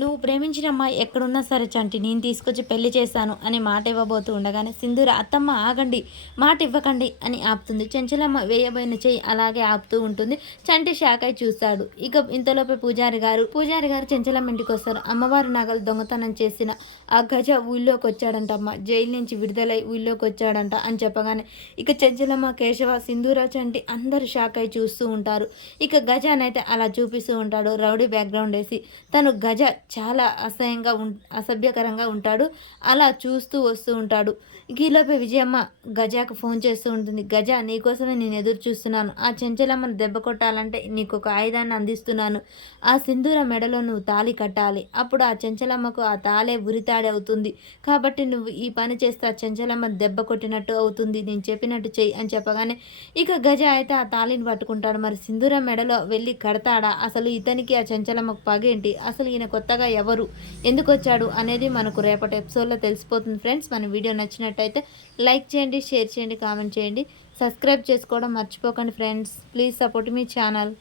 నువ్వు ప్రేమించిన అమ్మాయి ఎక్కడున్నా సరే చంటి నేను తీసుకొచ్చి పెళ్లి చేస్తాను అని మాట ఇవ్వబోతూ ఉండగానే సింధూర అత్తమ్మ ఆగండి, మాట ఇవ్వకండి అని ఆపుతుంది. చెంచలమ్మ వేయబోయిన చెయ్యి అలాగే ఆపుతూ ఉంటుంది. చంటి షాక్ అయి చూస్తాడు. ఇక ఇంతలోపే పూజారి గారు చెంచలమ్మ ఇంటికి వస్తారు. అమ్మవారి నగలు దొంగతనం చేసిన ఆ గజ ఊళ్ళోకి వచ్చాడంటమ్మ, జైలు నుంచి విడుదలై ఊళ్ళోకి వచ్చాడంట అని చెప్పగానే ఇక చెంచలమ్మ, కేశవ, సింధూర, చంటి అందరూ షాక్ అయి చూస్తూ ఉంటారు. ఇక గజానైతే అలా చూపిస్తూ ఉంటాడు రౌడీ బ్యాక్గ్రౌండ్ వేసి. తను గజ చాలా అసభ్యకరంగా ఉంటాడు. అలా చూస్తూ వస్తూ ఉంటాడు. ఈలోపే విజయమ్మ గజాకు ఫోన్ చేస్తూ ఉంటుంది. గజ, నీకోసమే నేను ఎదురు చూస్తున్నాను. ఆ చెంచలమ్మను దెబ్బ కొట్టాలంటే నీకు ఒక ఆయుధాన్ని అందిస్తున్నాను. ఆ సింధూర మెడలో నువ్వు తాళి కట్టాలి. అప్పుడు ఆ చెంచలమ్మకు ఆ తాళే ఉరితాడే అవుతుంది. కాబట్టి నువ్వు ఈ పని చేస్తే ఆ చెంచలమ్మ దెబ్బ కొట్టినట్టు అవుతుంది. నేను చెప్పినట్టు చెయ్యి అని చెప్పగానే ఇక గజ అయితే ఆ తాళిని పట్టుకుంటాడు. మరి సింధూర మెడలో వెళ్ళి కడతాడా? అసలు ఇతనికి ఆ చెంచలమ్మకు పగేంటి? అసలు ఈయన కొత్తగా ఎవరు, ఎందుకు వచ్చాడు అనేది మనకు రేపటి ఎపిసోడ్లో తెలిసిపోతుంది. ఫ్రెండ్స్, మన వీడియో నచ్చినట్టయితే లైక్ చేయండి, షేర్ చేయండి, కామెంట్ చేయండి, సబ్స్క్రైబ్ చేసుకోవడం మర్చిపోకండి friends. Please support me channel.